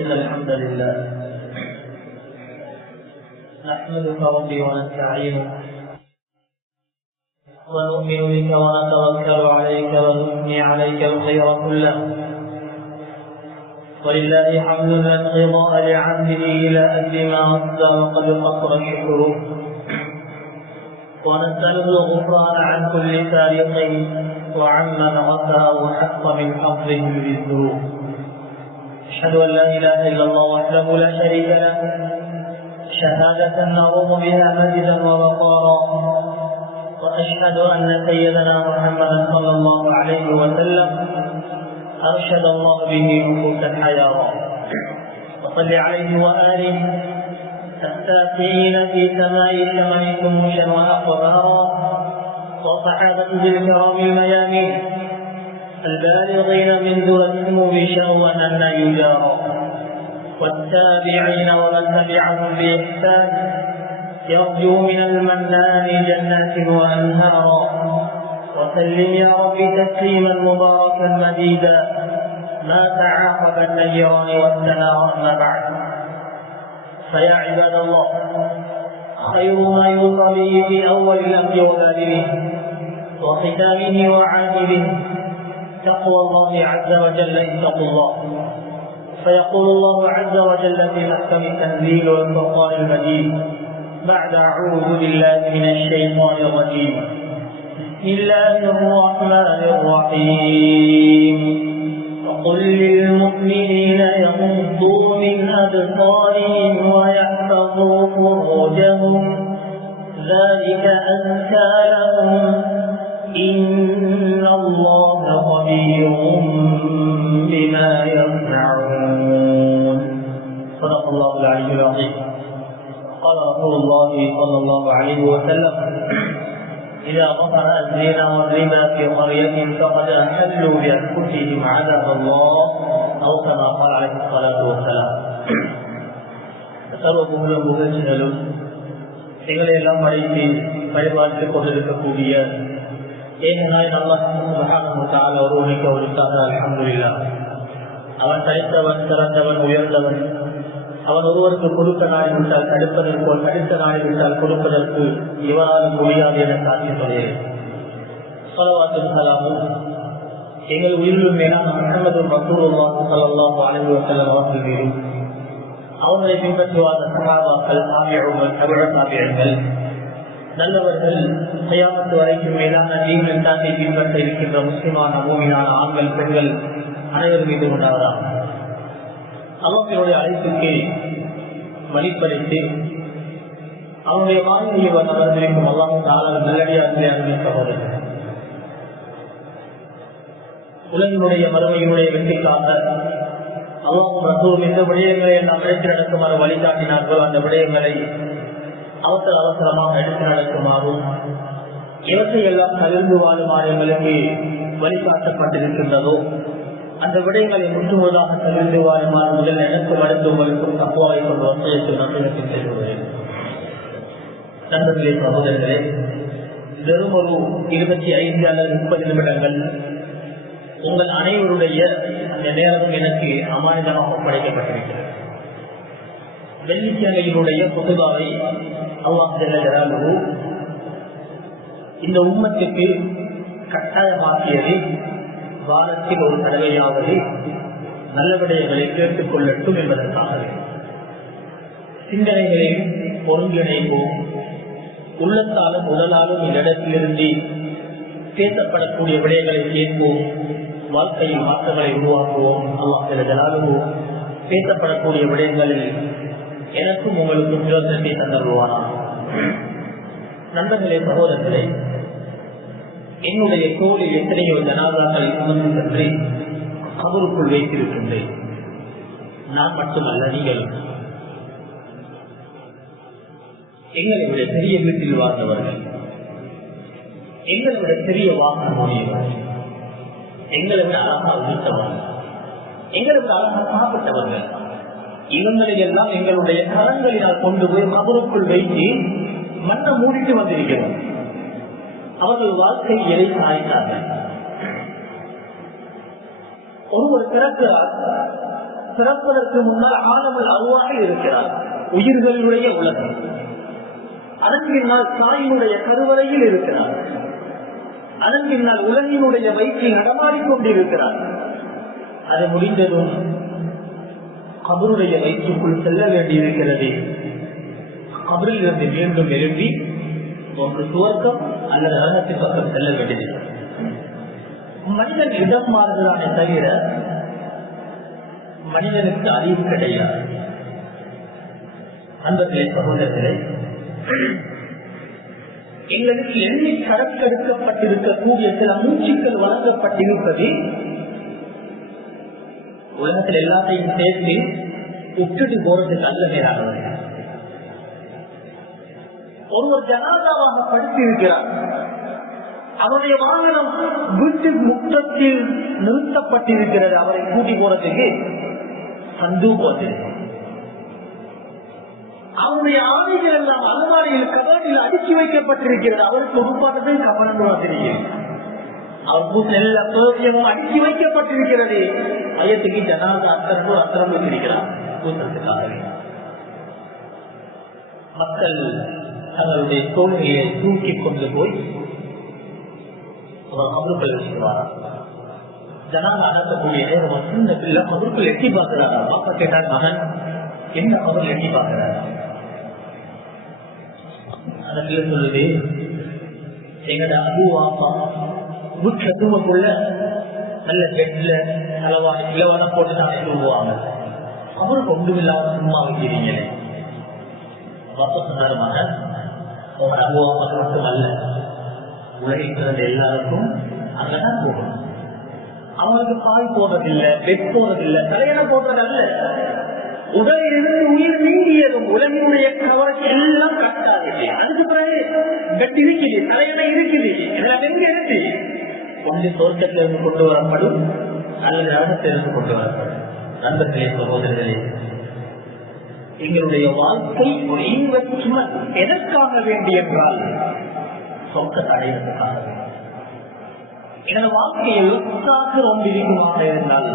إن الحمد لله نحمدك ربي ونستعينك ونؤمن بك ونتوكل عليك ونثني عليك الخير كله، ولله حمد لا انقضاء لعبده إلى أد ما أصدى وقد قصر الشكر، ونسأله الغفران عن كل سارق وعمن غفى وحق من حظه بالذنوب. أشهد أن لا إله إلا الله وحده لا شريك له شهادة نعوذ بها مجدا ووقارا، وأشهد أن سيدنا محمدا صلى الله عليه وسلم أرشد الله به نفوسا حيارا، وصل عليه وآله السافعين في سماء شمعكم مشا وأخبارا، وصحابته الكرام الميامين البالغين من ذو السمو شأوا أن يجارا، والتابعين ومن تبعهم بإحسان يرجو من المنان جنات وأنهارا، وسلم يا رب تسليما مباركا مديدا ما تعاقب النيران والثناء. أما بعد، فيا عباد الله، خير ما يوصى به في أول الأمر وبادره وختامه وعاقبه تقوى الله عز وجل. اتقوا الله، فيقول الله عز وجل في محكم التنزيل والفرقان المجيد بعد أعوذ بالله من الشيطان الرجيم: بسم الله الرحمن الرحيم. وقل للمؤمنين يغضوا من أبصارهم ويحفظوا فروجهم ذلك أزكى لهم إن الله خبير بما يصنعون. صدق الله العلي العظيم. قال رسول الله صلى الله عليه وسلم: إذا ظهر الزنا والربا في قرية فقد أحلوا بأنفسهم عذاب الله، أو كما قال عليه الصلاة والسلام. சர்வ புகழும் புகழ்ச்சிகளும் எங்களை எல்லாம் படைத்து பரிபாலித்துக் கொண்டிருக்கக்கூடிய ஏகனாய் அல்லாஹ் சுப்ஹானஹு வ தஆலா ஒருவனுக்கு அவருக்காக அல்ஹம்துலில்லாஹ். அவன் தனித்தவன், சிறந்தவன், உயர்ந்தவன். அவன் ஒருவருக்கு கொடுக்க நாடிவிட்டால் தடுப்பதற்கு, தடுத்த நாடிவிட்டால் கொடுப்பதற்கு இவரால் முடியாது என சாட்சி சொல்கிறேன். ஸலவாத்தும் ஸலாமும் எங்கள் உயிரிலும் மேலான முஹம்மது ரசூலுல்லாஹி ஸல்லல்லாஹு அலைஹி வஸல்லம் அவர்கள் மீதும், அவர்களை பின்பற்றி வாழ்ந்த சஹாபாக்கள், தாபிஊன்கள், தபஅ தாபிஈன்கள், நல்லவர்கள், கியாமத் வரைக்கும் மேலான தீன் இஸ்லாத்தை பின்பற்ற இருக்கின்ற முஸ்லிமான மூமினான ஆண்கள், பெண்கள் அனைவர் மீது உண்டாவதாக. அவர்களுடைய அழைப்புக்கு வழிபடுத்தி அவருடைய வாழ்க்கையை அமர்ந்திருக்கும் அல்லாஹ் தஆலா நல்லடியார்களே, அன்பு சகோதரர்கள், உலகினுடைய மறுமையினுடைய வெற்றிக்காக அல்லாஹ் ரசூல் இந்த விடயங்களை எல்லாம் எடுத்து நடக்குமாறு வழிகாட்டினார்கள். அந்த விடயங்களை அவசர அவசரமாக எடுத்து நடக்குமாறும், இவற்றை எல்லாம் தவிர்த்து வாழுமாறு எங்களுக்கு வழிகாட்டப்பட்டிருக்கின்றதோ அந்த விடயங்களை முற்றுமுழுதாக தவிர்த்து வாழுமாறு முதல் எனக்கும் அடுத்தவர்களுக்கும் தக்குவாவை கொண்டு வசதியத்தில் நம்பிக்கை செய்கிறேன். நண்பர்களே, சகோதரர்களே, வெறும் ஒரு 25 அல்லது 30 நிமிடங்கள் உங்கள் அனைவருடைய அந்த நேரம் எனக்கு அமானிதமாக ஒப்படைக்கப்பட்டிருக்கிறது. வெள்ளிக்கிழமையினுடைய பொதுவாவை அல்லாஹ் ஜல்ல ஜலாலுஹு இந்த உம்மத்துக்கு கட்டாயமாக்கியது வாரத்தில் ஒரு தடவையாவது நல்ல விடயங்களை கேட்டுக் கொள்ளட்டும் என்பதற்காகவே. சிந்தனைகளில் ஒருங்கிணைப்போம், உள்ளத்தாலும் உடலாலும் இந்த இடத்திலிருந்து பேசப்படக்கூடிய விடயங்களை கேட்போம், வாழ்க்கையில் மாற்றங்களை உருவாக்குவோம். அல்லாஹ் ஜல்ல ஜலாலுஹு பேசப்படக்கூடிய விடயங்களில் எனக்கும் உங்களுக்கும் பிரயோஜனத்தை தந்தருவானா. நண்பர்களே, சகோதரர்களே, என்னுடைய தோளில் எத்தனையோ ஜனாதாக்களை சுமந்து சென்று கபருக்குள் வைத்திருக்கின்றேன். நான் மட்டுமல்ல, நீங்கள் எங்களை விட பெரிய வீட்டில் வாழ்ந்தவர்கள், எங்களை விட பெரிய வாகனம் ஓடியவர்கள், எங்களை விட அழகாக வீட்டவர்கள், எங்களை விட அழகாக சாப்பிட்டவர்கள், இவங்களை எல்லாம் எங்களுடைய கரங்களினால் கொண்டு போய் கபருக்குள் வைத்து மண்ணை மூடிட்டு வந்திருக்கிறோம். அவர்கள் வாழ்க்கை எதை சாய்ந்தார்கள். ஒருவர் பிறக்கிறார், பிறப்பதற்கு முன்னால் ஆலமுல் அர்வாஹில் இருக்கிறார், உயிர்களுடைய உலகம். அதன் பின்னால் தாயினுடைய கருவறையில் இருக்கிறார். அதன் பின்னால் உலகினுடைய வயிற்றில் நடமாடிக்கொண்டிருக்கிறார். அது முடிந்ததும் கபருடைய வயிற்றுக்குள் செல்ல வேண்டியிருக்கிறது. கபரில் இருந்து மீண்டும் எழுப்பி ஒரு சுவர்க்கம் அல்லது நரகத்தின் பக்கம் செல்ல வேண்டியது. மனிதன் இடம் மாறுகிறானே தவிர மனிதனுக்கு அறிவு கிடையாது. அன்பர்களே, சகோதரர்களே, எங்களுக்கு எண்ணி கடற்கெடுக்கப்பட்டிருக்கக்கூடிய சில மூச்சுக்கள் வழங்கப்பட்டிருப்பது உலகத்தில் எல்லாத்தையும் சேர்த்து விட்டுட்டு போறதுக்கு அல்ல மேலானவர்கள். ஒருவர் ஜனாதாவாக படுத்திருக்கிறார். அவருடைய வாகனம் வீட்டு முற்றத்தில் நிறுத்தப்பட்டிருக்கிறது. அவரை கூட்டி போறதுக்கு சந்து போது அவருடைய ஆடைகள் எல்லாம் அலமாரியில் கபாட்டில் அடுக்கி வைக்கப்பட்டிருக்கிறது. அவருக்கு உருப்பாட்டத்தை கவனம் தெரிகிறது. அவர் பூசல் எல்லா பேரும் அடுக்கி வைக்கப்பட்டிருக்கிறது. மையத்துக்கு ஜனாதா அத்தரம் வைத்திருக்கிறார் பூசத்துக்காக. மக்கள் தங்களுடைய தோல்வியை தூக்கி கொண்டு போய் கபருக்குள் வச்சுக்குவாரா. ஜனாதா அடக்கக்கூடிய நேரம் சின்ன பிள்ளை கபருக்குள் எட்டி பார்க்கிறாரா. பாப்பா கேட்டார், மகன் என்ன கபருள் எட்டி பார்க்கிறாரா? அந்த பிள்ளை சொல்லுது, எங்கட அபுவாப்பா வீட்டுல தூங்கக்குள்ள நல்ல பெட்ல அளவான இலவான போட்டு தானே தூங்குவாங்க. அவருக்கு ஒன்றும் இல்லாம சும்மா வைக்கிறீங்களே. பாப்பா சொன்னாரு, மகன் உங்களோட அபுவாப்பா மட்டும் அல்ல, உலகில் பிறந்த எல்லாருக்கும் அங்கதான் போகணும். அவங்களுக்கு பாய் போடுறதில்லை, பெட் போடுறதில்லை, தலையணை போடுறதல்ல. உடலிலிருந்து உயிர் நீங்கியதும் உலகினுடைய கவர்ச்சி எல்லாம் கட்டாது. அதுக்கு பிறகு பெட் இருக்குது, தலையணை இருக்குது, எல்லாம் எங்க இருக்கு? ஒன்று தோட்டத்திலிருந்து கொண்டு வரப்படும் அல்லது நரகத்திலிருந்து கொண்டு வரப்படும். நண்பர்களே, சகோதரர்களே, எங்களுடைய வாழ்க்கை ஒரு இன்வெஸ்ட்மெண்ட் எதற்காக வேண்டி என்றால் சொர்க்கத்தை அடைவதற்காக. எனது வாழ்க்கையில் ஒன்று இருக்குமாக இருந்தால்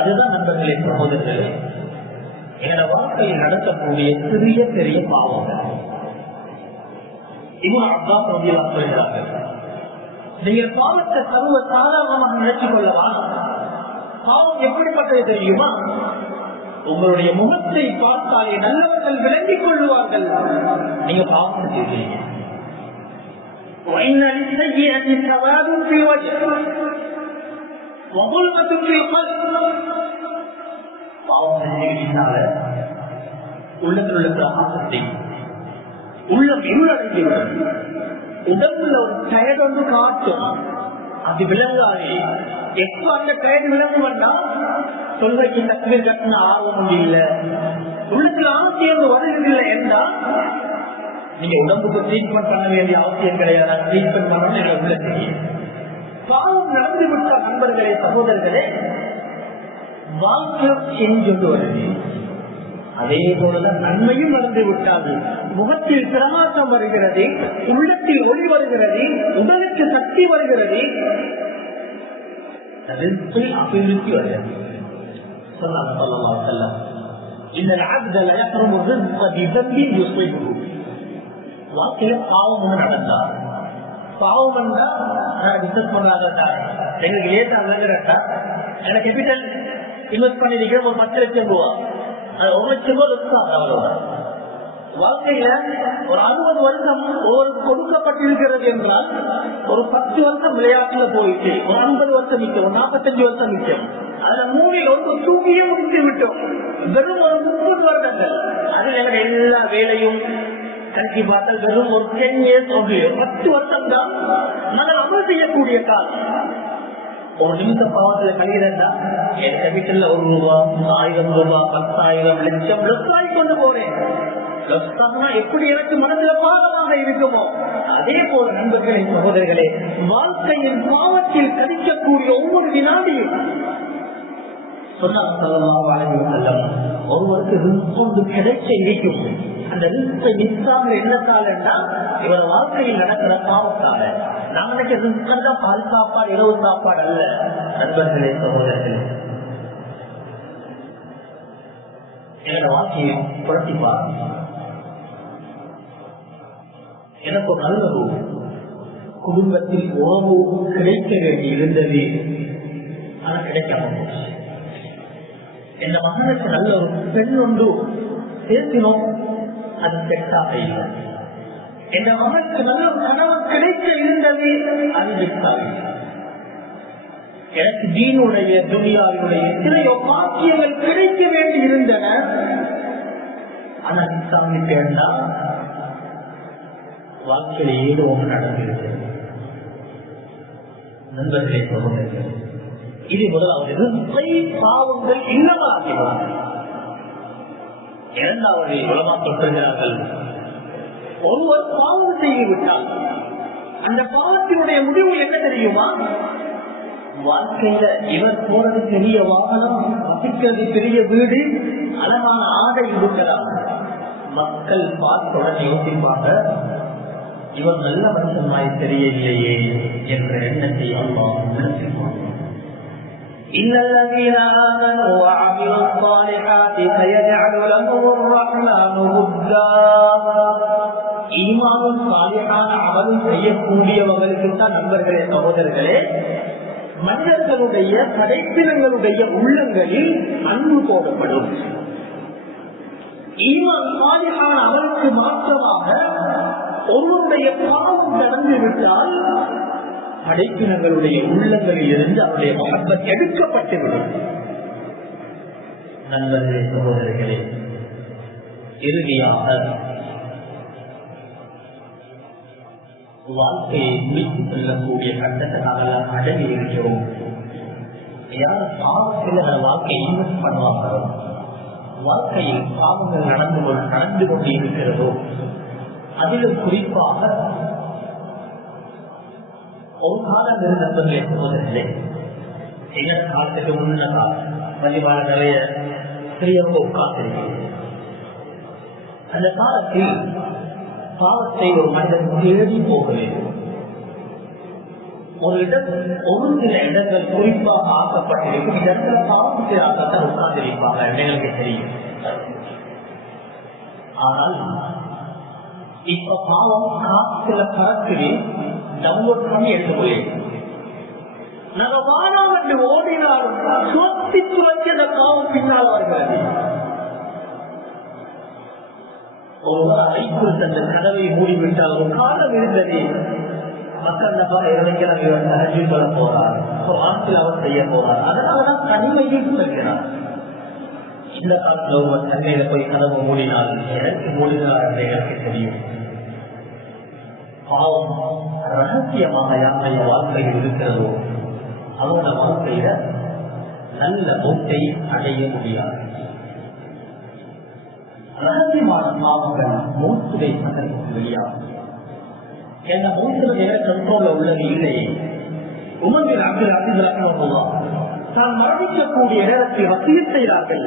அதுதான் நண்பர்களே, சகோதரர்களே, எனது வாழ்க்கையில் நடத்தக்கூடிய சிறிய பெரிய பாவங்கள். இவன் அப்பா சொல்லியெல்லாம் சொல்கிறார்கள், நீங்கள் பாவத்தை சர்வ சாதாரணமாக நினைச்சு கொள்ளலாம். பாவம் எப்படிப்பட்டது தெரியுமா? உங்களுடைய முகத்தை பார்த்தாலே நல்லவர்கள் விளங்கிக் கொள்வார்கள் நீங்க பாவம் செய்வீங்க. உள்ளத்தில் உள்ள பிரகாசத்தை உள்ளம் இருளடைந்துவிடும். உடம்புல ஒரு டயர்ட் ஒன்று காட்டும், அது விளங்காது. எப்ப அந்த டயர்ட் விளங்குவா சொல்வைக்கு தக்பீர் கட்டின ஆர்வம் இல்லை, உள்ளத்துல ஆசையம் வருவதில்லை என்றால் நீங்க உடம்புக்கு ட்ரீட்மெண்ட் பண்ண வேண்டிய அவசியம் கிடையாது. ட்ரீட்மெண்ட் பண்ணணும் எங்களை உள்ள தெரியும். பாவம் நடந்து விட்ட நண்பர்களே, சகோதரர்களே, வாழ்க்கை செஞ்சொண்டு வருது. அதே போலதான் நன்மையும் நடந்து விட்டாது. முகத்தில் பிரகாசம் வருகிறது, உள்ளத்தில் ஒளி வருகிறது, உடலுக்கு சக்தி வருகிறது, அபிவிருத்தி வருகிறது. வாழ்க்கையில பாவம் ஒண்ணு நடந்தா, பாவம் வந்தா பிசினஸ் பண்ணாதான் எங்களுக்கு லேட்டா விளங்குறா. எனக்கு கேபிட்டல் இன்வெஸ்ட் பண்ணிருக்கிற ஒரு 10 லட்சம் ரூபா, அது 1 லட்சம் ரூபா அவ்வளவுதான். வாழ்க்கையில ஒரு 60 வருஷம் ஒவ்வொரு கொடுக்கப்பட்டிருக்கிறது என்றால் ஒரு 10 வருஷம் விளையாட்டுல போயிட்டு ஒரு 50 வருஷம் மிச்சம், ஒரு 45 வருஷம் மிச்சம். அதுல 3 ஒரு தூக்கியே முடித்து விட்டோம். வெறும் ஒரு 30 வருடங்கள் அதில் எனக்கு எல்லா வேலையும் கல்வி பார்த்தால் வெறும் ஒரு 10 இயர்ஸ் 10 வருஷம் தான் நாங்கள் அமல் செய்யக்கூடிய காலம். ஒரு நிமிஷம் பாவத்துல கழிகிறா என் கேபிட்டல்ல 1 ரூபா, 1000 ரூபா, 10,000 லட்சம் லட்சாய் கொண்டு போறேன். லட்சம்னா எப்படி எனக்கு மனசுல பாவமாக இருக்குமோ அதே போல நண்பர்களே, சகோதரர்களே, வாழ்க்கையின் பாவத்தில் கழிக்கக்கூடிய ஒவ்வொரு வினாடியும் ஒருவருக்கு ரிஸ்க் கிடைச்ச இருக்கும். அந்த ரிஸ்கை மிஸ்ஸாக என்னத்தால் இவர வாழ்க்கையில் நடக்கிற பாவத்தால. நாங்க நினைச்ச ரிஸ்க் பால் சாப்பாடு, இரவு சாப்பாடு அல்ல. நண்பர்களே, சகோதரர்களே, என்னோட வாழ்க்கையை புரட்டிப்பார். எனக்கு ஒரு நல்ல ஒரு குடும்பத்தில் உறவு கிடைக்க வேண்டி இருந்தது, ஆனால் கிடைக்காம போச்சு. என் மகனுக்கு நல்ல ஒரு பெண் ஒன்று பேசினோம், அது செட்டாக இல்லை. என் மகனுக்கு நல்ல ஒரு கணவன் கிடைக்க இருந்தது, அது வெட்டாக இல்லை. எனக்கு தீனுடைய துனியாவினுடைய எத்தனையோ பாக்கியங்கள் கிடைக்க வேண்டி இருந்தன, ஆனால் சாமி பேர்னா வாழ்க்கையில் ஏதோ ஒன்று நடந்திருக்கிறது. நண்பர்களே சொல்லுங்கள், இது முதலாவது பாவங்கள் இல்லமாகிறார். இரண்டாவது உலமாக்கள் சொல்கிறார்கள், ஒருவர் பாவம் செய்துவிட்டால் அந்த பாவத்தினுடைய முடிவு என்ன தெரியுமா? வாழ்க்கையில இவர் போறது பெரிய வாகனம், வசிக்கிறது பெரிய வீடு, அழகான ஆடை இருக்கிறார். மக்கள் பார்த்துடன் யோசிப்பாங்க, இவர் நல்ல மனுஷனாய் தெரியலையே என்ற எண்ணத்தை அல்லாஹ் உணர்த்துவார். இன்னல்லதீன ஆமனூ வஅமிலுஸ் ஸாலிஹாத்தி சயஜஅலு லஹுர் ரஹ்மானு வத்தா. ஈமானும் சாலிஹான அமலும் செய்யக்கூடியவர்களுக்கு தான் நண்பர்களே, சகோதரர்களே, மனிதர்களுடைய படைப்பினங்களுடைய உள்ளங்களில் அன்பு போடப்படும். ஈமான் சாலிஹான அமலுக்கு மாற்றமாக ஒருவருடைய பாவம் நடந்து விட்டால் படைப்பினங்களுடைய உள்ளங்களில் இருந்து அவருடைய மகப்பத் எடுக்கப்பட்டுவிடும். நண்பர்களே, சகோதரர்களே, இறுதியாக வாழ்க்கையை முடித்து செல்லக்கூடிய கட்டத்தை நாங்கள் அடங்கி இருக்கிறோம். யார் பாவத்தில் வாழ்க்கையை இன்வெஸ்ட் பண்ணுவாங்களோ, வாழ்க்கையில் பாவங்கள் நடந்து கொண்டு இருக்கிறதோ, அதிலும் குறிப்பாக ஒரு காலம் இருந்தவர்களே சகோதரர்களே, எங்க காலத்துக்கு முன்ன காலம் பதிவான நிறைய பெரியவங்க உட்கார்ந்திருக்கிறது. அந்த காலத்தில் பாவத்தை ஒரு மனிதன் தேடி போக வேண்டும். ஒரு சில இடங்கள் குறிப்பாக ஆக்கப்பட்டிருக்கும். இந்த இடத்துல பாவத்தை ஆக்கத்தான் உட்கார்ந்திருப்பாங்க, எங்களுக்கு தெரியும். ஆனால் இப்ப பாவம் காத்துல கரத்தில் டவுன்லோட் பண்ணி எடுத்துக்கொள்ளே. நாங்க வானம் என்று ஓடினாலும் சுத்தி துறக்கி அந்த பாவம் பின்னால் வருகிறது. ஒருவர் அழைப்பு தந்த கதவை மூடிவிட்டால் ஒரு காலம் இருந்தது, மக்கள் இறங்கிற சொல்ல போறார், ஆட்சியில் அவர் செய்ய போறார். அதனாலதான் தனிமையில் சொல்கிறார். இந்த காலத்தில் ஒருவர் தன்மையில போய் கதவு மூடினால் எனக்கு மூடினார் என்று எனக்கு தெரியும். பாவம் ரகசியமாக யாருடைய வாழ்க்கையில் இருக்கிறதோ அவங்களோட வாழ்க்கையில நல்ல மூட்டை அடைய முடியாது. ரகசியமான பாவங்கள் மூச்சுடைய சந்தர்ப்பம் வெளியாகும். என்ற மூச்சுல என கண்ட்ரோல்ல உள்ளது இல்லையே. உமர் அப்துல் அஜீஸ் ரஹ்மத்துல்லாஹ் தான் மரணிக்கக்கூடிய நேரத்தில் வசியத் செய்தார்கள்,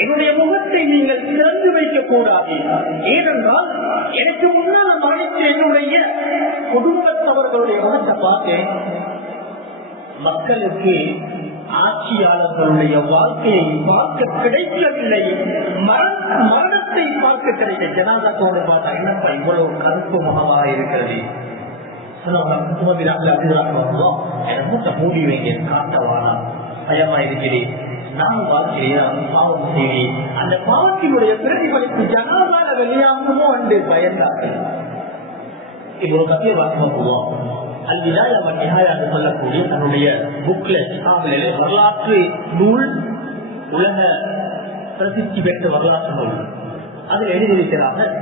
என்னுடைய முகத்தை நீங்கள் திறந்து வைக்க கூடாது. ஏனென்றால் எனக்கு முன்னால் மரணித்த என்னுடைய குடும்பத்தவர்களுடைய முகத்தை பார்த்தேன். மக்களுக்கு ஆட்சியாளர்களுடைய வாழ்க்கையை பார்க்க கிடைக்கவில்லை, மரணத்தை பார்க்க கிடைக்க ஜனாதத்தோடு பார்த்தா என்னப்பா இவ்வளவு கருப்பு முகமாக இருக்கிறது. மூடி வைங்க, காட்டவானா பயமா இருக்கிறேன், நான் வாழ்க்கிறேன், பாவம் செய்வேன், அந்த பாவத்தினுடைய பிரதிபலிப்பு ஜனாதார வெளியாகுமோ என்று பயந்தார்கள். இப்போ கத்திய வாசமா போவோம். அல்விதாயா வன்னிஹாயா என்று சொல்லக்கூடிய தன்னுடைய புக்லெட் வரலாற்று நூல், உலக பிரசித்தி பெற்ற வரலாற்று நூல், அதில் எழுதியிருக்கிறார்கள்.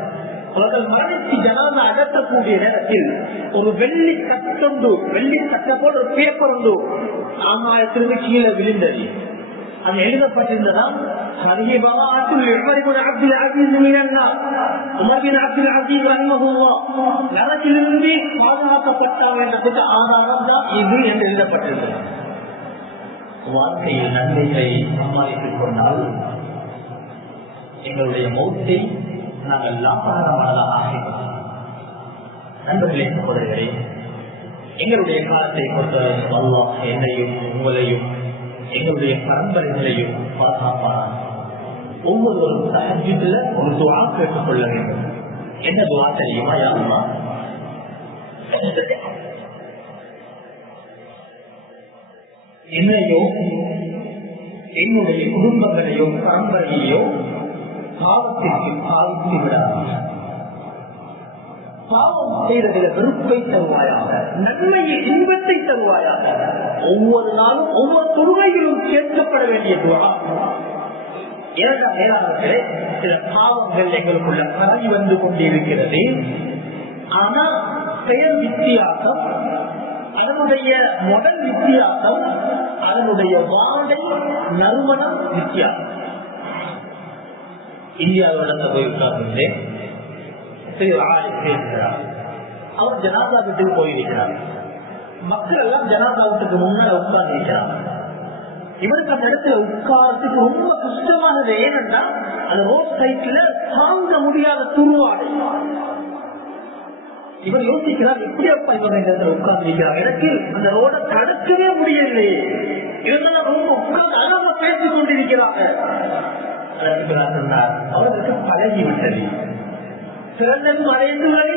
அவர்கள் மரணித்து ஜனாதா அகற்றக்கூடிய நேரத்தில் ஒரு வெள்ளி கட்டொண்டு, வெள்ளி கட்ட போல் ஒரு பேப்பர் ஒன்று ஆகாயத்திலிருந்து கீழே விழுந்தது. அது எழுதப்பட்டிருந்ததால் நரகிலிருந்து பாதுகாக்கப்பட்டார் என்ற ஆதாரம் தான் இது என்று எழுதப்பட்டிருந்தது. வாழ்க்கையில் நன்மைகளை சம்பாதித்துக் கொண்டால் எங்களுடைய மௌத்தை நாங்கள் லாபகரமானதாக ஆகிவிடும். நண்பர்களே, சகோதரர்களே, எங்களுடைய காலத்தை பொறுத்தவரை அல்லாஹ் என்னையும் உங்களையும் எங்களுடைய பரம்பரைகளையும் பாதுகாப்பார். ஒவ்வொருவரும் தஹஜ்ஜுத்ல ஒரு துஆ கேட்டுக் கொள்ள வேண்டும். என்ன துஆ தெரியுமா? யா அல்லாஹ், என்னையோ என்னுடைய குடும்பங்களையோ பரம்பரையோ பாவத்திற்கு பாவித்து விடாது. பாவம் செய்ததில் வெறுப்பை தருவாயாக, நன்மையை இன்பத்தை தருவாயாக. ஒவ்வொரு நாளும் ஒவ்வொரு தொழுகையிலும் கேட்கப்பட வேண்டிய துஆ. இரண்டாம் மேலாளர்களே, சில பாவங்கள் எங்களுக்குள்ள பரவி வந்து கொண்டிருக்கிறது. ஆனா பெயர் வித்தியாசம், அதனுடைய முதல் வித்தியாசம், அதனுடைய வாடை நறுமணம் வித்தியாசம். இந்தியாவில் போய் உட்கார்ந்து அவர் ஜனாதா வீட்டுக்கு போயிருக்கிறார். மக்கள் எல்லாம் ஜனாதா வீட்டுக்கு முன்னாடி உட்கார்ந்திருக்கிறார். இவருக்கு அந்த இடத்துல உட்கார்றதுக்கு ரொம்ப கஷ்டமானது. ஏனென்றா அந்த ரோட் சைட்ல தாங்க முடியாத துருவாடை. இவர் யோசிக்கிறார், எப்படியப்பா இவங்க இந்த இடத்துல உட்கார்ந்திருக்கிறார், எனக்கு அந்த ரோட தடுக்கவே முடியலையே, இருந்தாலும் ரொம்ப உட்கார்ந்து அழகா பேசிக் கொண்டிருக்கிறாங்க. அவருக்கு பழகிவிட்டது. சிறந்ததும் அடைந்துள்ளது,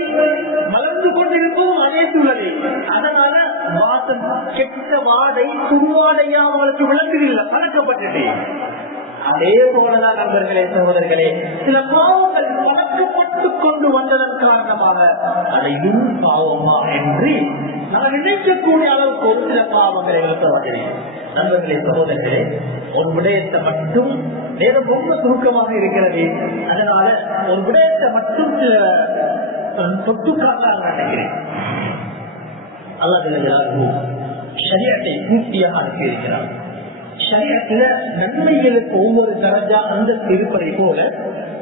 மலர்ந்து கொண்டிருப்பதும் அடைந்துள்ளது. அதனால வாசம் கெட்ட வாடை துருவாடையா அவங்களுக்கு விளங்குதில்லை, பழக்கப்பட்டது. அதே போலதான் நண்பர்களே, சகோதரர்களே, சில பாவங்கள் பழக்கப்பட்டுக் கொண்டு வந்ததன் காரணமாக அதையும் பாவமா என்று நான் நினைக்கக்கூடிய அளவுக்கு ஒரு சில பாவங்களை வந்திருக்கிறேன். நண்பர்களே, சகோதரர்களே, ஒரு விடயத்தை மட்டும், நேரம் ரொம்ப சுருக்கமாக இருக்கிறது, அதனால ஒரு விடயத்தை மட்டும் சில தொட்டுக்காக நினைக்கிறேன். அல்லாஹ் ஷரியத்தை பூர்த்தியாக அனுப்பியிருக்கிறார். ஷரியத்துல நன்மைகளுக்கு ஒவ்வொரு தரஜா அந்தஸ்து இருப்பதை போல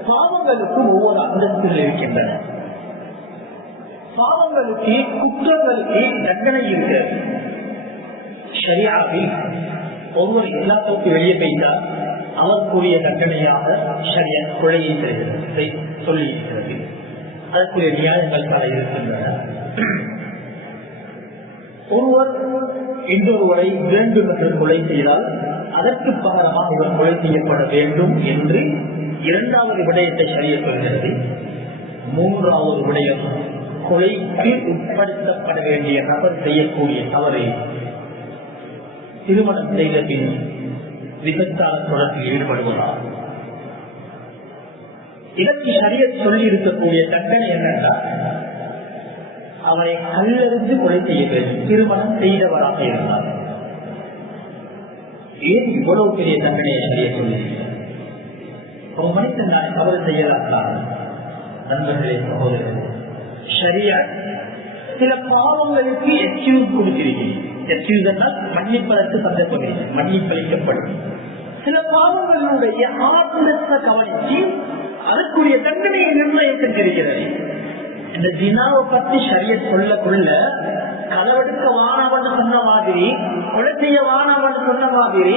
பாவங்களுக்கும் ஒவ்வொரு அந்தஸ்துகள் இருக்கின்றன. பாவங்களுக்கு, குற்றங்களுக்கு தண்டனை இருக்கிறது. ஷரியாவில் ஒவ்வொரு எல்லாத்துக்கும் வெளியே போய்த்தால் அவருக்குரிய தண்டனையாக ஷரியா கொலையை சொல்லி இருக்கிறது. அதற்குரிய நியாயங்கள் பல இருக்கின்றன. ஒருவர் இன்னொருவரை வேண்டும் என்று கொலை செய்தால் அதற்கு பகரமாக இவர் கொலை செய்யப்பட வேண்டும் என்று இரண்டாவது விடயத்தை ஷரியா சொல்கிறது. மூன்றாவது விடயம், கொலைக்கு உட்படுத்தப்பட வேண்டிய நபர் செய்யக்கூடிய தவறை திருமணம் செய்த பின் விபச்சார தொடர்பில் ஈடுபடுவதால் இதற்கு ஷரியா சொல்லி இருக்கக்கூடிய தண்டனை என்னென்றால் அவரை கல்லறிந்து கொலை செய்ய வேண்டும், திருமணம் செய்தவராக இருந்தார். ஏன் இவ்வளவு பெரிய தண்டனையை ஷரியா சொல்லி? ஒரு மனிதன் நான் தவறு செய்யலாம். நண்பர்களே, சகோதரர்களே, ஷரியா சில பாவங்களுக்கு எக்ஸ்கியூஸ் கொடுத்திருக்கிறேன். எக்ஸ்கியூஸ் என்றால் மன்னிப்பதற்கு சந்தர்ப்பம் இல்லை, மன்னிப்பளிக்கப்படும். சில பாவங்களுடைய ஆத்மத்தை கவனித்து அதற்குரிய தண்டனையை நிர்ணயம் செஞ்சிருக்கிறது. இந்த ஜினாவை பற்றி ஷரியத் சொல்லக்குள்ள களவெடுக்க வானாவன்னு சொன்ன மாதிரி, கொலை செய்ய வானாவன்னு சொன்ன மாதிரி,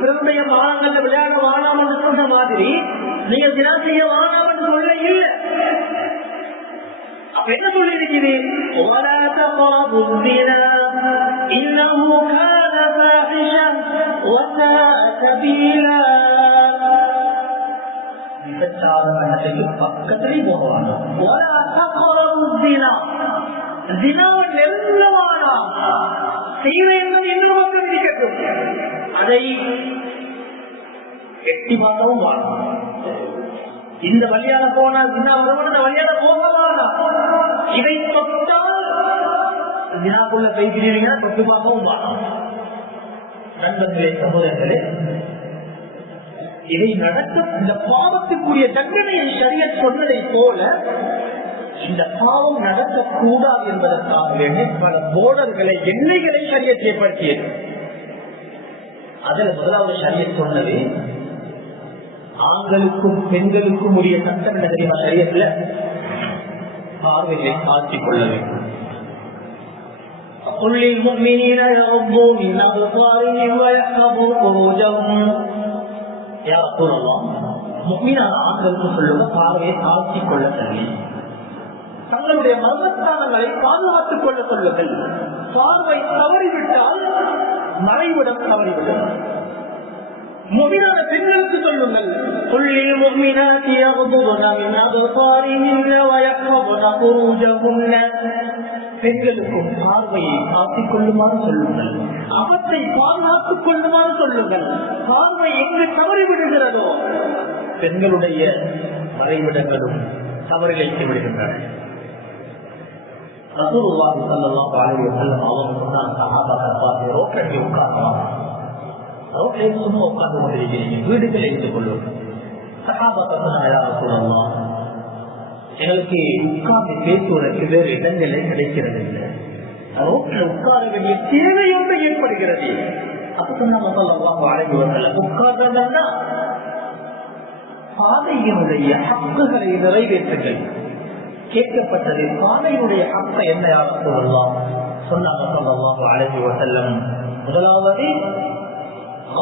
பிறருடைய மானங்கள்ல விளையாட வானாவன்னு சொன்ன மாதிரி நீங்க ஜினா செய்ய வானாவன்னு சொல்ல இல்லை. அப்ப என்ன சொல்லி இருக்குது? பக்கத்திலே போகவான இன்னொரு பக்கம் இருக்கட்டும், அதை எட்டி பார்க்கவும் வாழும். இந்த வழியால போனால் இந்த வழியால போகவானா, இதை தொட்டால் தினாக்குள்ள பேசுறீங்க, தொட்டு பார்க்கவும் வாழும். நண்பர்களே, சகோதரர்களே, இதை நடக்கும் இந்த பாவத்துக்குரிய தண்டனையை ஷரியா சொன்னதை போல இந்த பாவம் நடக்கக்கூடாது என்பதற்காக வேண்டி பல போர்டர்களை, எல்லைகளை ஷரியா ஏற்படுத்தியது. அதில் முதலாவது ஷரியா சொன்னது ஆண்களுக்கும் பெண்களுக்கும் உரிய சட்டம் என்ன தெரியுமா? ஷரியத்துல பார்வையை காட்டிக் கொள்ள வேண்டும். قل للمؤمنين يغضوا من أبصارهم ويحفظوا فروجهم. يا رسول الله, முஃமினான ஆண்களுக்கு சொல்லுங்க, பார்வையை காட்டிக் கொள்ள சொல்லி தங்களுடைய மர்மஸ்தானங்களை பாதுகாத்துக் கொள்ள சொல்லுங்கள். பார்வை தவறிவிட்டால் மறைவிடம் தவறிவிடும். முஃமினான பெண்களுக்கு சொல்லுங்கள், குல்லில் முஃமினாத்தி யக்துன மின் அப்சாரிஹின்ன வ யஹ்ஃபظன ஃபுரூஜஹுன்ன. பெண்களுக்கும் பார்வையை காத்துக் கொள்ளுமாறு சொல்லுங்கள், அவற்றை பாதுகாத்துக் கொள்ளுமாறு சொல்லுங்கள். பார்வை எங்கு தவறி விடுகிறதோ பெண்களுடைய மறைவிடங்களும் தவறிழைத்து விடுகின்றன. ரசூலுல்லாஹி ஸல்லல்லாஹு அலைஹி வஸல்லம் அவங்க சொன்னாங்க, சஹாபாக்கள் பார்த்து ரோட்ல உட்கார்ந்தாங்க. ரோட்ல சும்மா உட்கார்ந்து கொண்டிருக்கிறீங்க, வீடுகளை எடுத்துக் கொள்ளும். சஹாபாக்கள் சொன்னாங்க, எங்களுக்கு உட்கார்ந்து பேசுவதற்கு வேறு இடங்களே கிடைக்கிறது இல்லை, ரோட்ல உட்கார வேண்டிய தேவையோடு ஏற்படுகிறது. அப்ப சொன்னாங்க ஸல்லல்லாஹு அலைஹி வஸல்லம், உட்கார்ந்தா பாதையினுடைய ஹக்குகளை நிறைவேற்றுங்கள். கேட்கப்பட்டது, பாதையினுடைய ஹக்கை என்ன யாரும் சொல்லலாம் சொன்னாங்க ஸல்லல்லாஹு அலைஹி வஸல்லம், முதலாவது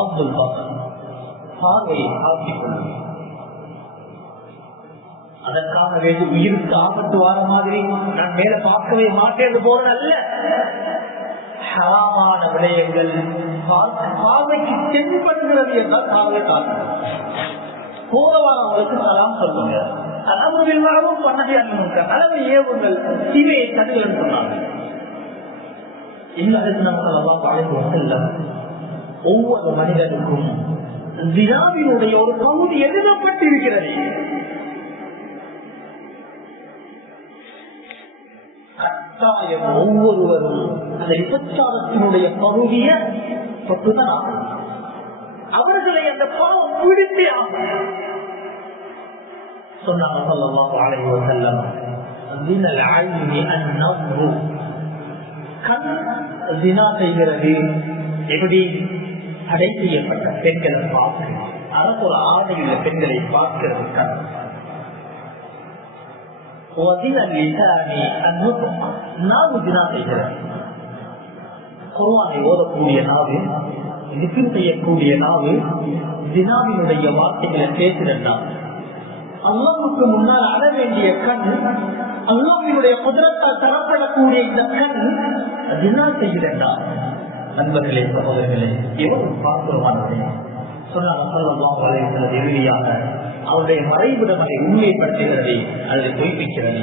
அப்துல் பாசன், பார்வையை ஆக்கிக் கொள்ளும். அதற்காக வேண்டி உயிருக்கு ஆபத்து வார மாதிரி நான் மேல பார்க்கவே மாட்டேன் போறது அல்ல. ஹராமான விடயங்கள் பார்வைக்கு தென்படுகிறது என்றால் பார்வை காரணம். போறவானவங்களுக்கு சலாம் சொல்லுங்க, அளவு பண்ணதே அனுமதி, அளவு ஏவுங்கள், தீமையை தடுங்கள் சொன்னாங்க. ஒவ்வொரு மனிதனுக்கும் ஜினாவினுடைய ஒரு பகுதி எழுதப்பட்டிருக்கிறது. கட்டாயம் ஒவ்வொருவரும் அந்த விபச்சாரத்தினுடைய பகுதியை தொட்டுதான் ஆகும். அவர்களை அந்த பாவம் பிடித்தே ஆகும். சொன்னாங்க ஸல்லல்லாஹு அலைஹி வஸல்லம், ஜினல் ஐனி அன்-நظر, கண் ஜினா செய்கிறது. எப்படி? தடை செய்யப்பட்ட பெண்களை பார்க்கிறது, அரசு ஆடையுள்ள பெண்களை பார்க்கிறது கண். நாவு ஜினா செய்கிறது. குர்ஆனை ஓதக்கூடிய நாவு, திக்ர் செய்யக்கூடிய நாவு, ஜினாவினுடைய வார்த்தைகளை பேசுகிறதா. அல்லாஹ்வுக்கு முன்னால் அழ வேண்டிய கண், அல்லாஹ்வினுடைய குத்ரத்தால் தரப்படக்கூடிய இந்த கண் ஜினா செய்கிறதா. நண்பர்களே, சகோதரர்களே, எவ்வளவு பாத்திரமானது. சொன்னாங்க ஸல்லல்லாஹு அலைஹி வஸல்லம், இறுதியாக அவருடைய மறைவிடங்களை உண்மைப்படுத்துகிறது, அதை பொய்ப்பிக்கிறது.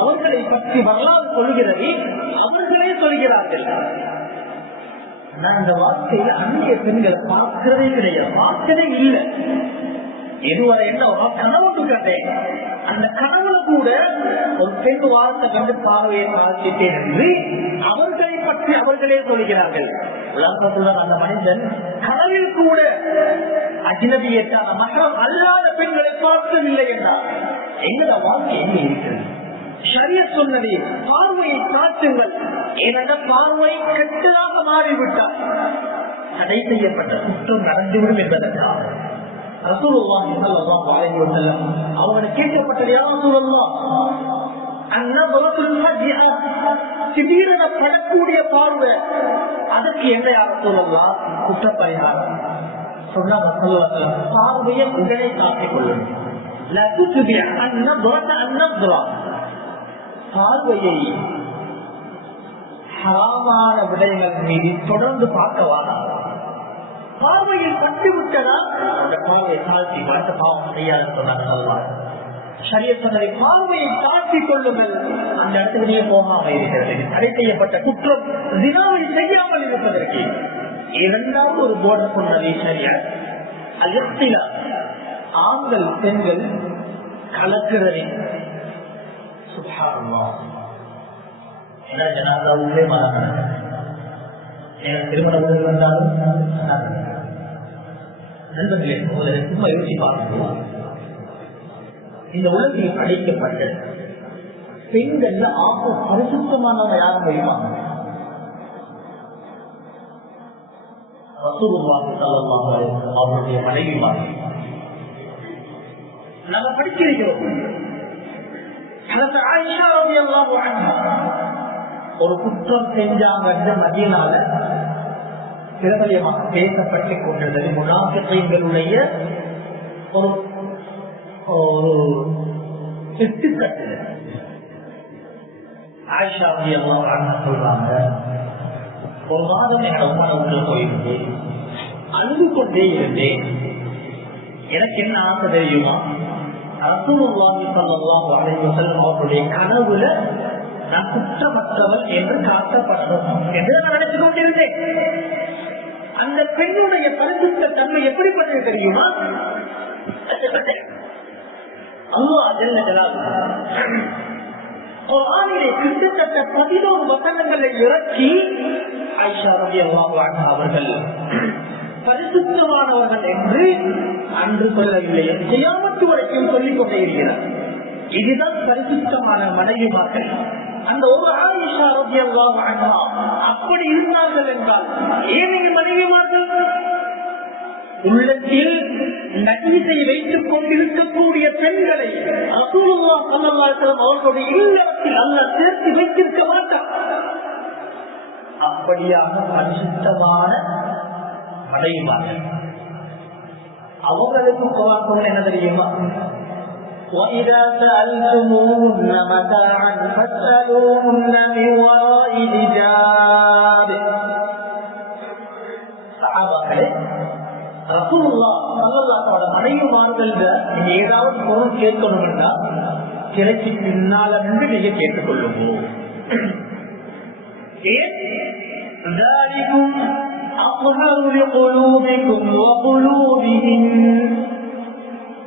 அவர்களை பற்றி வரலாறு சொல்கிறது, அவர்களே சொல்கிறார்கள், நான் இந்த வாழ்க்கையில அந்நிய பெண்களை பார்க்கிறதே கிடையாது, பார்த்ததே இல்லை. எதுவரை என்ன கனவு கண்டேன், அந்த கனவுல கூட ஒரு பெண் வாரத்தை கண்டு பார்வையை பார்த்துட்டேன் என்று அவர்களை பற்றி அவர்களே சொல்கிறார்கள். உலகத்துடன் அந்த மனிதன் கனவில் கூட அஜ்னபியத்தான மஹரம் அல்லாத பெண்களை பார்க்கவில்லை என்றால் எங்கள வாழ்க்கை எங்கே இருக்கிறது? ஷரியத் சொன்னது பார்வையை காட்டுங்கள், ஏனென்ற பார்வை கெட்டதாக மாறிவிட்டால் தடை செய்யப்பட்ட குற்றம் நடந்துவிடும் என்பதற்காக ரசூலுல்லாஹி ஸல்லல்லாஹு அலைஹி வஸல்லம் அவர்கள் கேட்கப்பட்டது, யா ரசூலல்லாஹ், அந்நபரத்துல் ஃபஜ்ஆ, திடீரென படக்கூடிய பார்வை, அதற்கு என்ன யா ரசூலல்லாஹ் குற்ற பரிகாரம்? சொன்னாங்க ஸல்லல்லாஹு அலைஹி வஸல்லம், பார்வையை உடனே காட்டிக் கொள்ளும். லா துத்பி அந்நபரத அந்நபரா, பார்வையை ஹராமான விடயங்கள் மீது தொடர்ந்து பார்க்கவானா. பார்வையில் பட்டு விட்டதா அந்த பார்வையை தாழ்த்தி பார்த்த பாவம் செய்யாது சொன்னாங்க. ஷரியத் சொன்னதை பார்வையை தாழ்த்திக் கொள்ளுங்கள், அந்த இடத்துலயே போகாம இருக்கிறது. தடை செய்யப்பட்ட குற்றம் தினாவை செய்யாமல் இருப்பதற்கு இரண்டாவது ஒரு போர்டு சொன்னதை ஷரியத் அல்-இஹ்திலா, ஆண்கள் பெண்கள் கலக்கிறது. சுப்ஹானல்லாஹ், என்ன ஜனாதாவுமே மாறாங்க. திருமண உதவி வந்தாலும் நண்பர்களே, சும்மா யோசிச்சு பார்க்கணும். இந்த உலகில் அடைக்கப்பட்ட பெண்கள் பரிசுத்தமானவங்க யாரும் தெரியுமா? ரசூலுல்லாஹி ஸல்லல்லாஹு அலைஹி வஸல்லம் அவருடைய மனைவிமார். நாம படிச்சிருக்கிறோம். ஆயிஷா ரலியல்லாஹு அன்ஹா ஒரு குற்றம் செஞ்சாங்க, மதீனால பிரபலமாக பேசப்பட்டுக் கொண்டிருந்தது. முனாஃபிகீன்களுடைய ஒரு எடுத்துக்கட்டு. ஆயிஷா ரலியல்லாஹு அன்ஹா சொல்றாங்க, ஒரு மாதம் என்னோட உமான உள்ள போயிருந்தேன், அழுது கொண்டே இருந்தேன். எனக்கு என்ன ஆசை தெரியுமா, ரசூலுல்லாஹி ஸல்லல்லாஹு அலைஹி வஸல்லம் அவருடைய கனவுல நான் குற்றமற்றவள் என்று காட்டப்படணும் என்று நான் நினைச்சு கொண்டிருந்தேன். அந்த பெண்ணுடைய பரிசுத்த தன்மை எப்படிப்பட்டது தெரியுமா, அல்லாஹ் ஜல்ல ஜலாலுஹு குர்ஆனிலே கிட்டத்தட்ட 11 வசனங்களை இறக்கி ஆயிஷா ரலியல்லாஹு அன்ஹா அவர்கள் பரிசுத்தமானவர்கள் என்று அன்று சொல்லவில்லை, கியாமத் வரைக்கும் சொல்லிக் கொண்டே இருக்கிறார். இதுதான் பரிசுத்தமான மனைவிமார்கள். அந்த ஒரு ஆயிஷா ரலியல்லாஹு அன்ஹா அப்படி இருந்தார்கள் என்றால் ஏன் மனைவிமார்கள் உள்ளத்தில் நஜீஸை வைத்துக் கொண்டிருக்கக்கூடிய பெண்களை ரசூலுல்லாஹ் ஸல்லல்லாஹு அலைஹி வஸல்லம் அவர்களுடைய இல்லத்தில் அல்லாஹ் சேர்த்து வைத்திருக்க மாட்டார். அப்படியான பரிசுத்தமான மனைவிமார்கள். அவர்களுக்கு குர்ஆன் என்ன தெரியுமா, وَإِذَا سَأَلْتُمُوهُنَّ مَتَاعًا فَاسْأَلُوهُنَّ مِنْ وَرَاءِ حِجَابٍ. சஹாபாக்களே, ரசூலுல்லாஹ் ஸல்லல்லாஹு அலைஹி வஸல்லம் மனைவிமார்கள் ஏதாவது பொருள் கேட்கணும் என்றால் திரைக்கு பின்னால நின்று நீங்க கேட்டுக்கொள்ளுமோ. ஏன்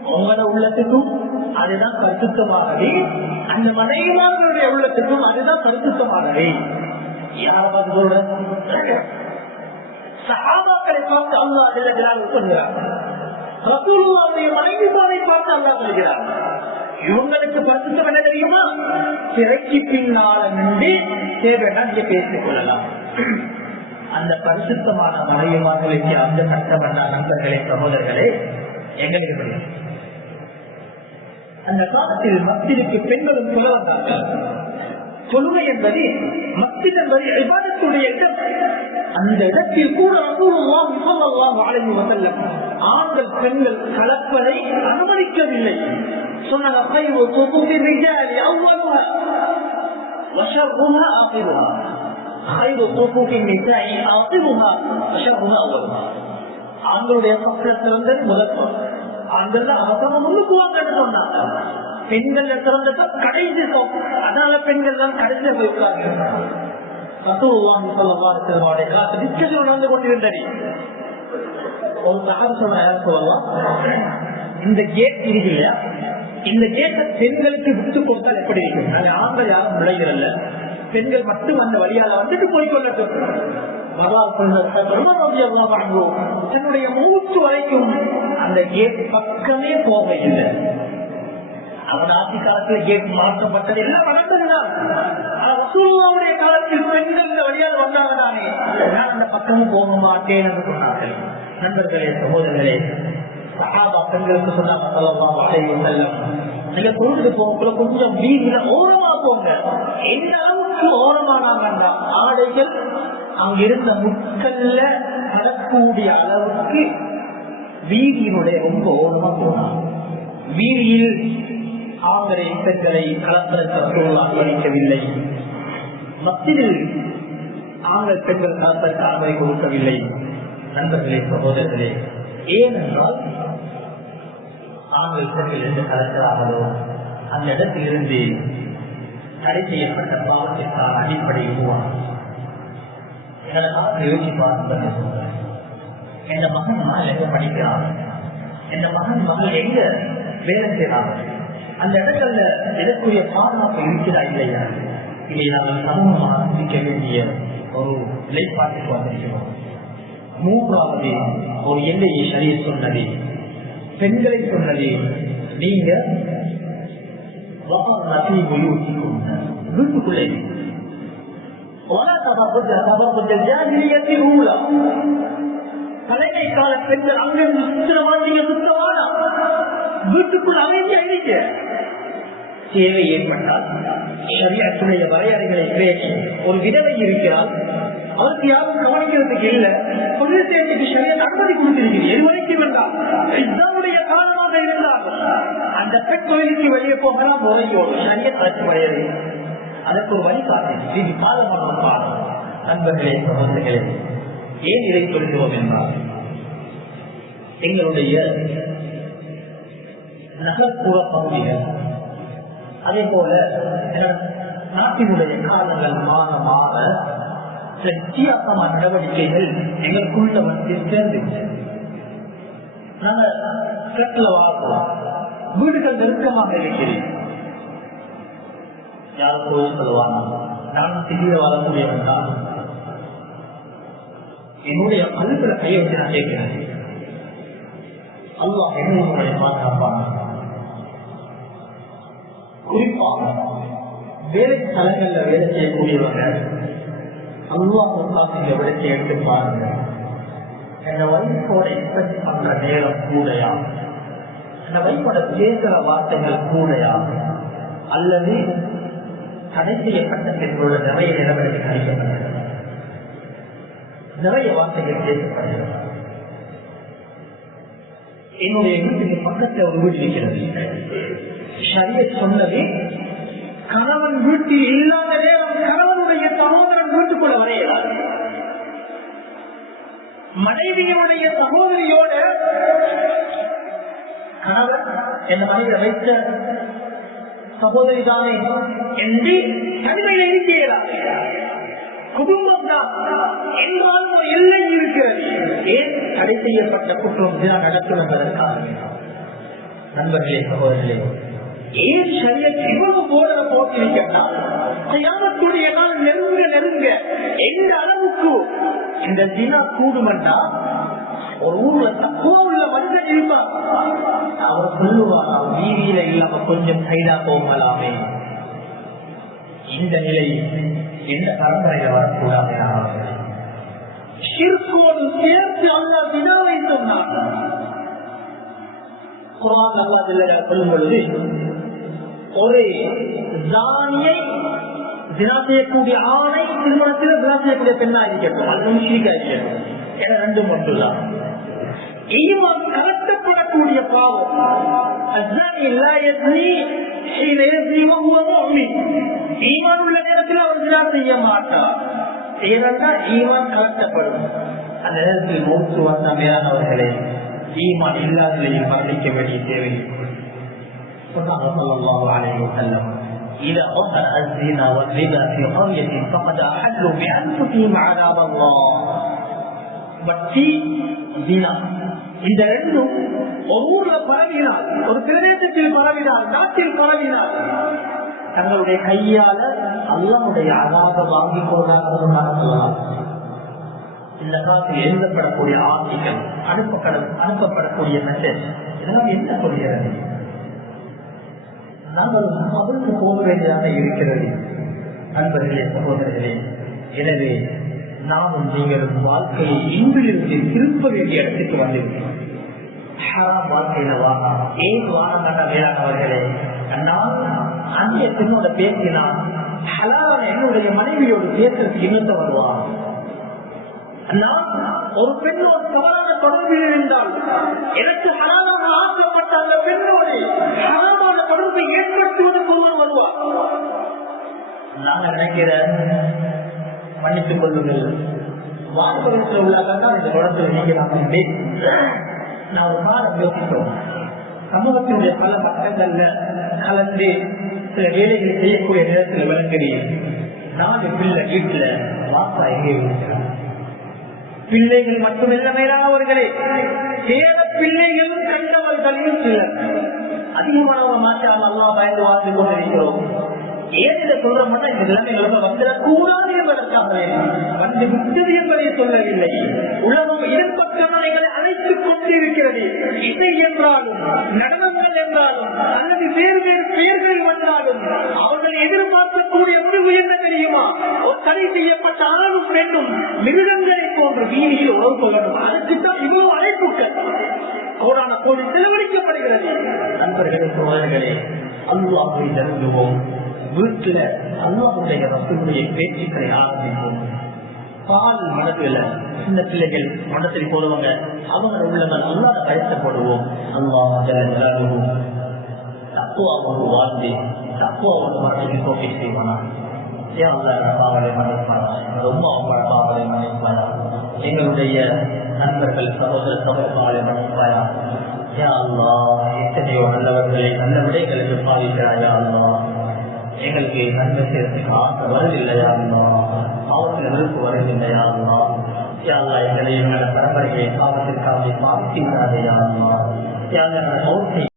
உங்களோட உள்ளத்துக்கும் அதுதான் பரிசுத்தமானது, அந்த மனைவிமார்களுடைய உள்ளத்துக்கும் அதுதான் பரிசுத்தமானது. யாராவது சொல்ற சஹாபாக்களை பார்த்து அல்லாஹ் ஜல்ல ஜலாலுஹு சொல்கிறார், ரசூலுல்லாஹ்வுடைய மனைவிமாரை பார்த்து அல்லாஹ் சொல்கிறார், இவங்களுக்கு பரிசுத்தம் என்ன தெரியுமா, திரைக்கு பின்னால நின்று தேவைன்னா நீங்க பேசிக் கொள்ளலாம். அந்த பரிசுத்தமான மனைவிமார்களுக்கு அந்த சட்டமன்ற நண்பர்களே சகோதரர்களே எங்களுக்கு அந்த காலத்தில் மஸ்ஜிதுக்கு பெண்களும் சொல்ல வந்தார்கள். தொழுகை என்பது மஸ்ஜித் என்பது இபாதத்துடைய இடம். அந்த இடத்தில் கூட ரசூலுல்லாஹி ஸல்லல்லாஹு அலைஹி வஸல்லம் ஆண்கள் பெண்கள் கலப்பதை அனுமதிக்கவில்லை. சொன்னாங்க, خير صفوف الرجال اولها وشرها اخرها خير صفوف النساء اخرها وشرها اولها. ஆண்களுடைய பக்கம் சிறந்தது முதல், ஆண்கள் அவசரம் முன்னுக்குவாங்கன்னு சொன்னாங்க. பெண்கள் சிறந்தது கடைசி, அதனால பெண்கள் தான் கடைசியா போயிருக்காங்க. ரசூலுல்லாஹி ஸல்லல்லாஹு அலைஹி வஸல்லம் காலத்துல டிஸ்கஷன் நடந்து கொண்டிருந்தது. ஒரு சஹாபி சொன்னாங்க, இந்த கேட் இருக்குல்ல, இந்த கேட்டை பெண்களுக்கு விட்டு கொடுத்தால் எப்படி இருக்கும், அது ஆண்கள் யாரும் நுழைகிறல்ல, பெண்கள் மட்டும் அந்த வழியால வந்துட்டு போய்கொள்ளட்டும். தன்னுடைய மூச்சு வரைக்கும் அந்த கேட் பக்கமே போக இல்லை. அவன் ஆட்சி காலத்தில் கேட் மாற்றப்பட்டது எல்லாம் நடந்ததுதான். ரசூலுல்லாஹ்வுடைய காலத்தில் பெண்கள் இந்த வழியால் வந்தாங்க தானே, நான் அந்த பக்கமும் போக மாட்டேன் என்று சொன்னார்கள். நண்பர்களே சகோதரர்களே, சஹாபா பெண்களுக்கு சொன்னாங்க ஸல்லல்லாஹு அலைஹி வஸல்லம், நீங்க தொழுது போகக்குள்ள கொஞ்சம் வீதியில ஓரமா போங்க. எந்த அளவுக்கு ஓரமானாங்கன்னா ஆடைகள் அங்கிருந்த முட்கல்ல நடக்கூடிய அளவுக்கு வீதியினுடைய ரொம்ப ஓரமா போனாங்க. வீதியில் ஆண்களை பெண்களை கலப்பதற்கு ரசூலுல்லாஹ் அனுமதிக்கவில்லை. மஸ்ஜிதில் ஆண்கள் பெண்கள் கலப்பதற்கு அனுமதி கொடுக்கவில்லை. நண்பர்களே சகோதரர்களே, ஏனென்றால் ஆண்கள் பெண்கள் என்று கலக்கிறார்களோ அந்த இடத்திலிருந்து தடை செய்யப்பட்ட பாவத்திற்கான அடிப்படை உருவாகும். யோசிச்சு பாருங்க, எந்த மகன் மகள் எங்க படிக்கிறாங்க, எந்த மகன் மகள் எங்க வேலை செய்யறாங்க, அந்த இடத்துல எதற்குரிய பாதுகாப்பு இருக்கிறா இல்லையா, இதை நாங்கள் சமூகமாக சிந்திக்க வேண்டிய ஒரு நிலைப்பாட்டுக்கு வந்திருக்கிறோம். மூன்றாவது ஒரு எல்லையை ஷரீஅத் சொன்னது, பெண்களை சொன்னது, நீங்க வீட்டுக்குள்ளே பழைய கால பெண்கள் அங்கிருந்து சுத்தமான சுத்தமான வீட்டுக்குள் அமைதியா இருக்க. தேவை ஏற்பட்டால் ஷரீஅத்துடைய வரையறைகளை பேசி, ஒரு விதவை இருக்கிறார், அவருக்கு யாரும் கவனிக்கிறதுக்கு இல்லை, பொதுத்தேர்ச்சிக்கு ஷரீஅத் அனுமதி கொடுத்திருக்கிறது. எது வரைக்கும் என்றால் இஸ்லாமுடைய காரணமாக இருந்தாலும் அந்த பெண் கோயிலுக்கு வெளியே போகலாம், முறையோடு ஷரீஅத் அதற்கு வரையறை, அதற்கு ஒரு வழிகாட்டு பாதமான பாடம். நண்பர்களே, சகோதரர்களே, ஏன் இதை சொல்கிறோம் என்றால், எங்களுடைய நகர்ப்புற பகுதிகள், அதே போல நாட்டினுடைய காலங்கள் மாற மாற சில வித்தியாசமான நடவடிக்கைகள் எங்களுக்குள்ள வந்து சேர்ந்துச்சு. நாங்கள் வாழ்றோம், வீடுகள் நெருக்கமாக இருக்கிறேன். யாரும் சொல்லுவாங்க, நான் திடீர வாழக்கூடியவன் தான். என்னுடைய கழுத்துல கையை வச்சு நான் கேட்கிறேன், அல்லாஹ் என்னுடைய பாதுகாப்பாங்க. குறிப்பாக வேலை ஸ்தலங்கள்ல வேலை செய்யக்கூடியவங்க அல்லாஹ் விளக்கை எடுத்து பாருங்க. என் வைஃபோட எக்ஸ்பெக்ட் பண்ற நேரம் கூடையா, என் வைஃபோட பேசுற வார்த்தைகள் கூடையா, அல்லது தடை செய்யப்பட்ட பெண்களோட நிறைய நிலவரத்தை கணிக்கப்படுகிறது, நிறைய வார்த்தைகள் பேசப்படுகிறது. என்னுடைய வீட்டுக்கு பக்கத்தில் ஒரு வீடு இருக்கிறது. ஷரியத் சொன்னது, கணவன் வீட்டில் இல்லாத நேரம் கணவனுடைய சகோதரன் வீட்டுக்குள்ள வரையலாம். மனைவியுடைய சகோதரியோட கணவன் என் மனைவியை வைத்த சகோதரி தானே என்று தனிமையில் இருக்கிறார். குடும்பம் தான் என்றாலும் ஒரு எல்லை இருக்கிறது. ஏன் தடை செய்யப்பட்ட குற்றம் நடக்கும் என்பதற்காக. நண்பர்களே, சகோதரர்களே, ஏன் ஷரியத் இவ்வளவு போதனை போட்டிருக்கிறார்? கியாமத்துடைய நாள் நெருங்க நெருங்க எந்த அளவுக்கு இந்த தினம் கூடுமென்றா, ஒரு ஊர்ல தக்குவா உள்ள மனிதன் இருப்பார், அவர் சொல்லுவார், வீதியில இல்லாம கொஞ்சம் சைடா போகலாமே. இந்த நிலை எந்த பரம்பரையில வரக்கூடாது. ஷிர்கோடு சேர்த்து அல்லாஹ் தினாவை சொன்னார். குர்ஆன் அல்லாஹ் சொல்லும் பொழுது, ஒரு ஜானியை தினா செய்யக்கூடிய ஆணை திருமணத்தில் தினா செய்யக்கூடிய பெண்ணா இருக்கட்டும், அது முஷ்ரிக்கா இருக்கட்டும், என ரெண்டும் மட்டும்தான். ஈமான் கலட்டப்படக்கூடிய பாவம். ஈமான் உள்ள நேரத்தில் அவர் தினா செய்ய மாட்டார். ஏனென்றால் ஈமான் கலட்டப்படும். அந்த நேரத்தில் மௌத்து வந்த மேலானவர்களே, ஈமான் இல்லாததையும் மரணிக்க வேண்டிய தேவை. إذا أطأ الزنا والربا في قرية فقد أحلوا بأنفسهم عذاب الله. வட்டி, ஜினா, இந்த ரெண்டும் ஒரு ஊர்ல பரவினால், ஒரு பிரதேசத்தில் பரவினால், நாட்டில் பரவினால், தங்களுடைய கையால அல்லாஹ்வுடைய அதாபை வாங்கிக் கொள்றாங்க சொல்லலாம். இந்த காலத்தில் எழுதப்படக்கூடிய ஆர்டிகல், அனுப்பப்படக்கூடிய மெசேஜ், இதெல்லாம் என்ன சொல்கிறது? நாங்கள் அவருக்கு போக வேண்டியதாக இருக்கிறது. நண்பர்களே, சகோதரர்களே, எனவே நாமும் நீங்களும் வாழ்க்கையை இன்றிலிருந்து திருப்ப வேண்டிய இடத்துக்கு வந்திருக்கிறோம். வாழ்க்கையில வாழலாம். ஏன் வாழ வேளாண்வர்களே, நான் அந்த பெண்ணோட பேசினான், ஹலாலான என்னுடைய மனைவியோடு பேசுறதுக்கு இன்னத்தை வருவான். நான் ஒரு பெண்ணோடு தவறான தொடர்பில் இருந்தால் எனக்கு ஹலாலான ஆசைப்பட்ட அந்த பெண்ணோடு ஹலாலான தொடர்பை ஏற்படுத்துவதற்கு ஒருவர் வருவார். நாங்க நினைக்கிற மன்னித்துக் கொள்ளுங்கள், வாழ்க்கையில் உள்ளாதான் இந்த குணத்தில் நீங்க நான் ஒரு காலம் யோசித்தோம். சமூகத்தினுடைய பல பக்கங்கள்ல கலந்து சில வேலைகளை செய்யக்கூடிய நேரத்தில் விளங்குகிறேன். 4 பிள்ளை வீட்டுல வாசா எங்கே இருக்கிறார்? பிள்ளைகள் மட்டுமல்ல மேலானவர்களே, சேர பிள்ளைகளும் கண்டவர்களையும் சிலர் அதிகமானவங்க மாற்றால் அல்லாஹ் பயந்து வாழ்ந்து கொண்டிருக்கிறோம். ஏன் இதை சொல்றோம்னா, இந்த நிலைமைகளுக்கு வந்துடக்கூடாது என்பதற்காக வந்து விட்டது என்பதை சொல்லவில்லை. உலகம் இதன் பக்கம் எங்களை அழைத்துக் கொண்டிருக்கிறது. இசை என்றாலும், நடனங்கள் என்றாலும், அல்லது வேறு வேறு பெயர்கள் வந்தாலும் அவர்கள் எதிர்பார்க்கக்கூடிய முடிவு என்ன தெரியுமா? ஒரு தடை செய்யப்பட்ட ஆணும் பெண்ணும் மிருகங்களை போன்ற வீதியில் உறவு கொள்ளணும். அதுக்குத்தான் இவ்வளவு அழைப்புகள் கோடான கோடி செலவழிக்கப்படுகிறது. நண்பர்களே, சோழர்களே, அல்லாஹ்வை நம்புவோம். வீட்டுல அல்லாஹ்வுடைய ரசூலுடைய பேச்சுக்களை ஆரம்பிப்போம். பால் மனதுல சின்ன பிள்ளைகள் மனத்தில் போடுவாங்க, அவங்க உள்ளவங்க அல்லாஹ் பயத்தப்படுவோம். அல்லாஹ் தக்குவாவோடு வாழ்ந்து தக்குவாவோடு மனதில் சோகை செய்வானா. யா அல்லாஹ் பாவங்களை மன்னிப்பாயா, ரொம்ப அவங்களோட பாவங்களை மன்னிப்பாயா, எங்களுடைய நண்பர்கள் சகோதர சகோதரர்களை மன்னிப்பாயா. யா அல்லாஹ் எத்தனையோ நல்லவர்களை நல்ல விடைகளுக்கு பாதிக்கிறாயா அல்லாஹ், எங்களுக்கு நன்மை செய்யறதுக்கு ஆசை வருதில்லையா அல்லாஹ், பாவத்தில் வெறுப்பு வருதில்லையா அல்லாஹ். யா அல்லாஹ் எங்களை எங்களோட பரம்பரையை பாவத்திற்காக பாதிக்கிறாதையா அல்லாஹ். யா அல்லாஹ்